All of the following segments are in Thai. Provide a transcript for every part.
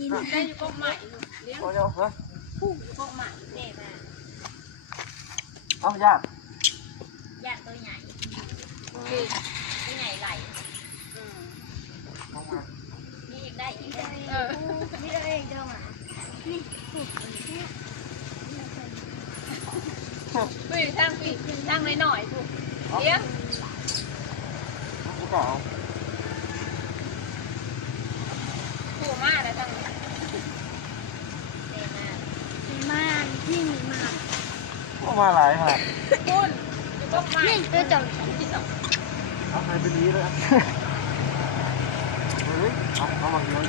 กินได้อยู่พวกใหม่เลี้ยงผู้พวกใหม่เด็กอ่ะเอาญาติตัวใหญ่ตัวใหญ่ไหลนี่ได้อีกนี่ได้เองเดิมอ่ะนี่พี่ช่างหน่อยถูกเลี้ยงผู้มากเลยช่างมาที่มีมาก็มาหลายค่ะคุณพวกใหม่ตัวจังที่สองเอาใครไปดีเลยเฮ้ยเอามาเยอะ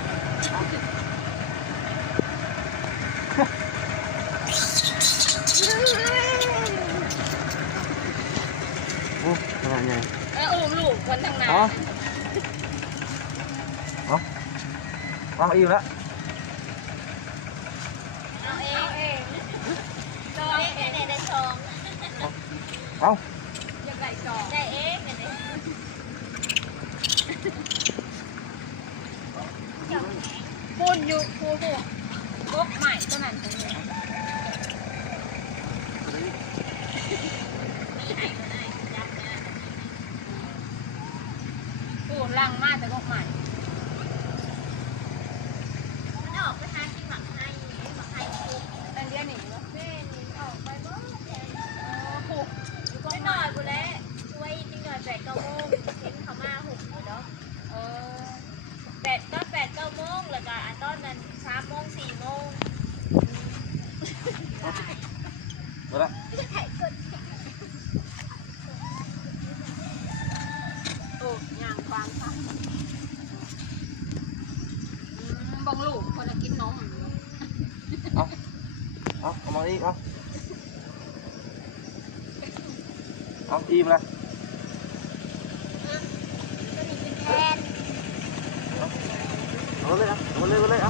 โอ้ขนาดใหญ่ลูกคนทางนั้นวางอิ่มแล้วเอาเองซองได้ซองเอาอยากได้ซองได้เองพูดอยู่พูดพวกใหม่ตัวนั้นตัวนี้พูดลังมากแต่พวกใหม่มันออกไปหาที่หมักให้ปุ๊บแต่เรียนหนีเนาะแม่หนีออกไปบ่ปุ๊บไม่นอนกูแล้วช่วยจริงหน่อย8-9 โมงทิ้งเขามา6อยู่เนาะ8-9 โมงแล้วก็ตอนนั้น3 โมง 4 โมงมาละโอ้ยางฟางค่ะบังลูกคนกินนมเอามาอีกเอาอิ่มละเอาเลยเอา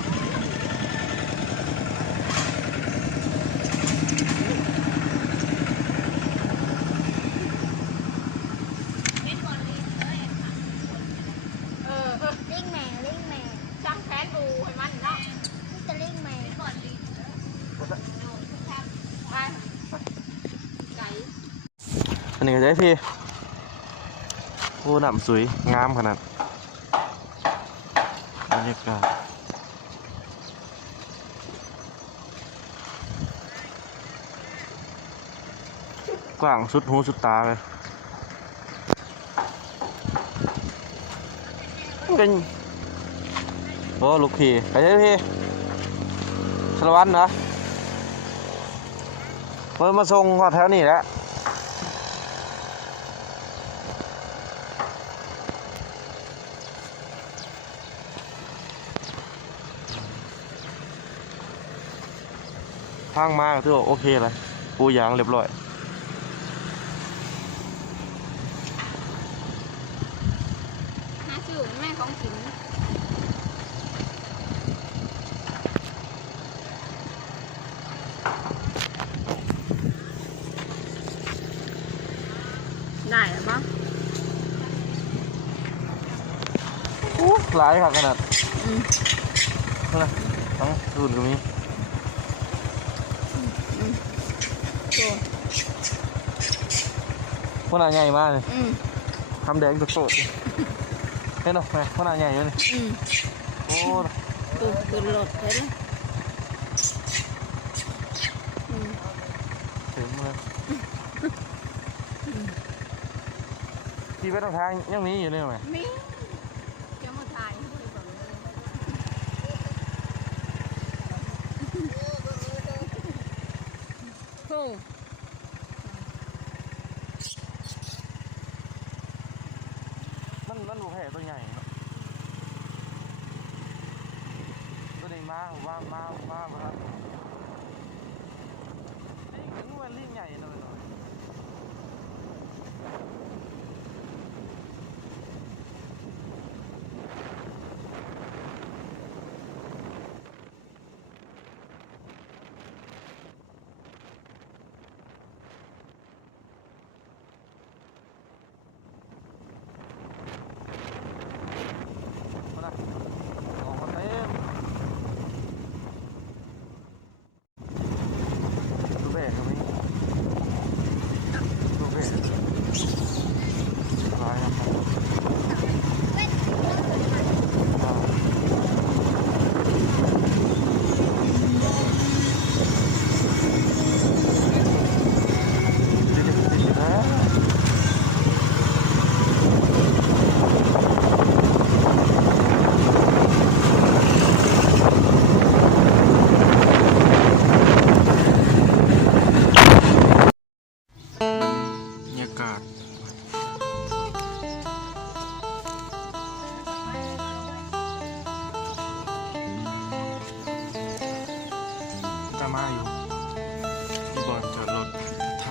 จังแพ้ดูให้มันเนาะจะเล่งแม่ก่อนดีไก่อันนี้ก็ได้พี่โอ้หนำสวยงามขนาดบรรยากาศกว้างสุดหูสุดตาเลยเป็นโอ้ลูกพี่ไปได้พี่ชลวันเหรอมาส่งหอแถวนี่แหละทางมาก็ถือว่าโอเคเลยปูยางเรียบร้อยหาชื่อแม่ของสินได้หรือเปล่าหลายค่ะขนาดนะทั้งรุ่นก็มีพวกน่าใหญ่มากเลยทำแดงโตๆเห็นหรอแม่พวกน่าใหญ่อยู่นี่โอ้ตัวหลดเลยเต็มเลยที่ไปตรงทางยังมีอยู่นี่ไหมมีจะมาถ่ายโอ้มันหนูแผ่ตัวใหญ่ตัวนี้มาครับนี่เป็นงูลิ้นใหญ่เลยออกมาเต็ม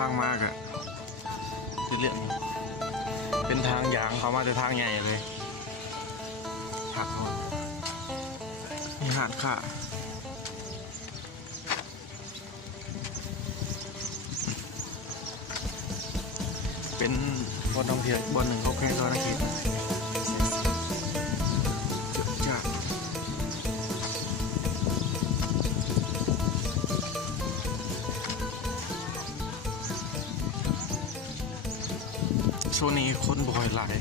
างมากอะที่เรื่องเป็นทางยางเขามาแต่ทางใหญ่เลยหักเขามีหาดค่ะเป็นบนท่องเที่ยวบนหนึ่งเขาแค่ก็นักกินจุดจ้าโซนนี้คนบ่อยหลาย